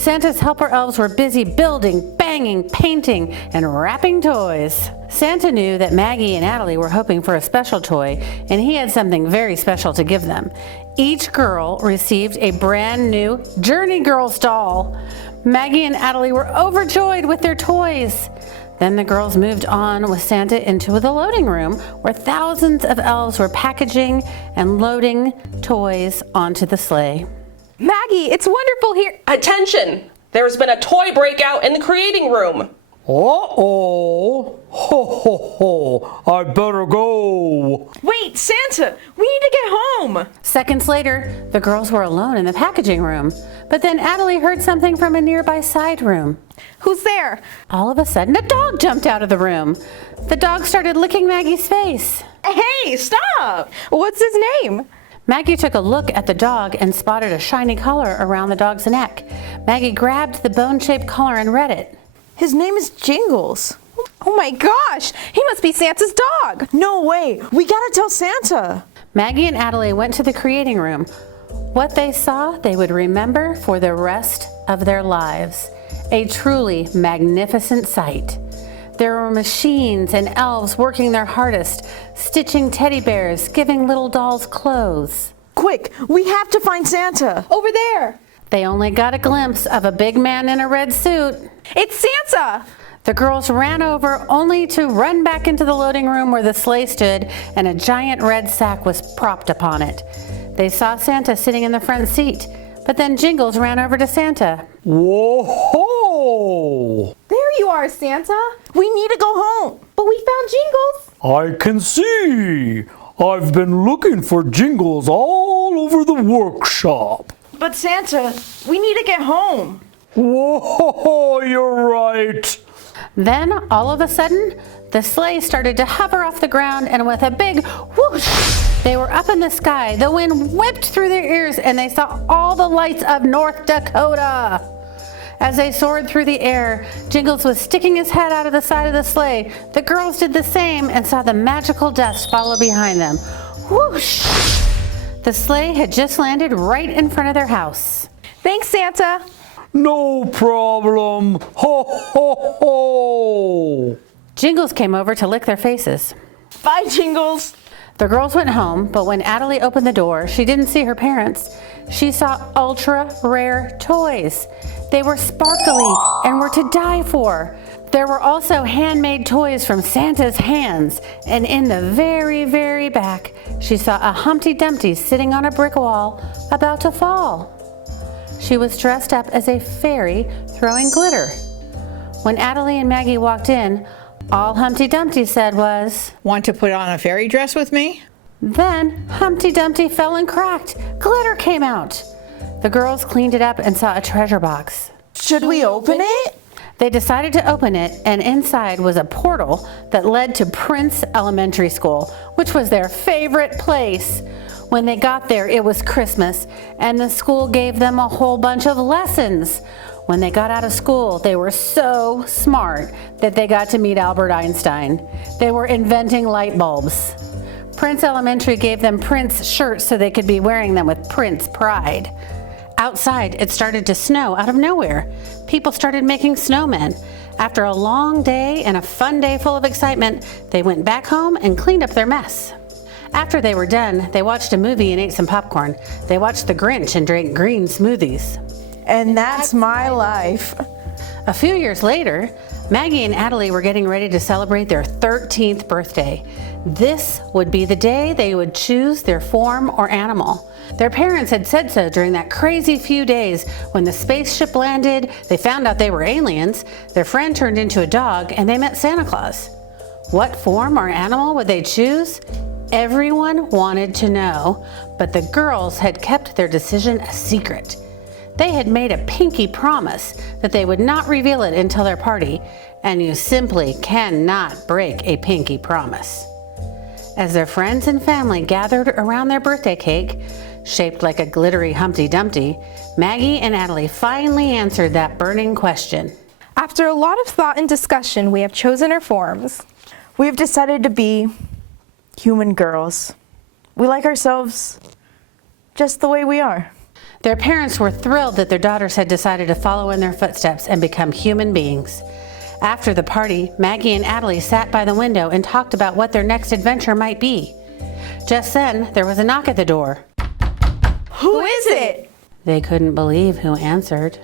Santa's helper elves were busy building, banging, painting, and wrapping toys. Santa knew that Maggie and Natalie were hoping for a special toy, and he had something very special to give them. Each girl received a brand new Journey Girls doll. Maggie and Natalie were overjoyed with their toys. Then the girls moved on with Santa into the loading room, where thousands of elves were packaging and loading toys onto the sleigh. Maggie, it's wonderful here. Attention! There has been a toy breakout in the creating room. Uh-oh. Ho, ho, ho. I better go. Wait, Santa, we need to get home. Seconds later, the girls were alone in the packaging room. But then Natalie heard something from a nearby side room. Who's there? All of a sudden, a dog jumped out of the room. The dog started licking Maggie's face. Hey, stop! What's his name? Maggie took a look at the dog and spotted a shiny collar around the dog's neck. Maggie grabbed the bone-shaped collar and read it. His name is Jingles. Oh my gosh, he must be Santa's dog. No way, we gotta tell Santa. Maggie and Natalie went to the creating room. What they saw, they would remember for the rest of their lives. A truly magnificent sight. There were machines and elves working their hardest, stitching teddy bears, giving little dolls clothes. Quick, we have to find Santa. Over there. They only got a glimpse of a big man in a red suit. It's Santa! The girls ran over only to run back into the loading room where the sleigh stood and a giant red sack was propped upon it. They saw Santa sitting in the front seat, but then Jingles ran over to Santa. Whoa-ho! There you are, Santa. We need to go home. But we found Jingles. I can see. I've been looking for Jingles all over the workshop. But Santa, we need to get home. Whoa, you're right. Then, all of a sudden, the sleigh started to hover off the ground, and with a big whoosh, they were up in the sky. The wind whipped through their ears, and they saw all the lights of North Dakota. As they soared through the air, Jingles was sticking his head out of the side of the sleigh. The girls did the same and saw the magical dust follow behind them. Whoosh! The sleigh had just landed right in front of their house. Thanks, Santa. No problem. Ho, ho, ho. Jingles came over to lick their faces. Bye, Jingles. The girls went home, but when Natalie opened the door, she didn't see her parents. She saw ultra rare toys. They were sparkly and were to die for. There were also handmade toys from Santa's hands, and in the very, very back, she saw a Humpty Dumpty sitting on a brick wall, about to fall. She was dressed up as a fairy throwing glitter. When Natalie and Maggie walked in, all Humpty Dumpty said was, "Want to put on a fairy dress with me?" Then Humpty Dumpty fell and cracked. Glitter came out. The girls cleaned it up and saw a treasure box. Should we open it? They decided to open it, and inside was a portal that led to Prince Elementary School, which was their favorite place. When they got there, it was Christmas, and the school gave them a whole bunch of lessons. When they got out of school, they were so smart that they got to meet Albert Einstein. They were inventing light bulbs. Prince Elementary gave them Prince shirts so they could be wearing them with Prince pride. Outside, it started to snow out of nowhere. People started making snowmen. After a long day and a fun day full of excitement, they went back home and cleaned up their mess. After they were done, they watched a movie and ate some popcorn. They watched The Grinch and drank green smoothies. And that's my life. A few years later, Maggie and Natalie were getting ready to celebrate their 13th birthday. This would be the day they would choose their form or animal. Their parents had said so during that crazy few days when the spaceship landed, they found out they were aliens, their friend turned into a dog, and they met Santa Claus. What form or animal would they choose? Everyone wanted to know, but the girls had kept their decision a secret. They had made a pinky promise that they would not reveal it until their party, and you simply cannot break a pinky promise. As their friends and family gathered around their birthday cake, shaped like a glittery Humpty Dumpty, Maggie and Natalie finally answered that burning question. After a lot of thought and discussion, we have chosen our forms. We have decided to be human girls. We like ourselves just the way we are. Their parents were thrilled that their daughters had decided to follow in their footsteps and become human beings. After the party, Maggie and Adelie sat by the window and talked about what their next adventure might be. Just then, there was a knock at the door. Who is it? They couldn't believe who answered.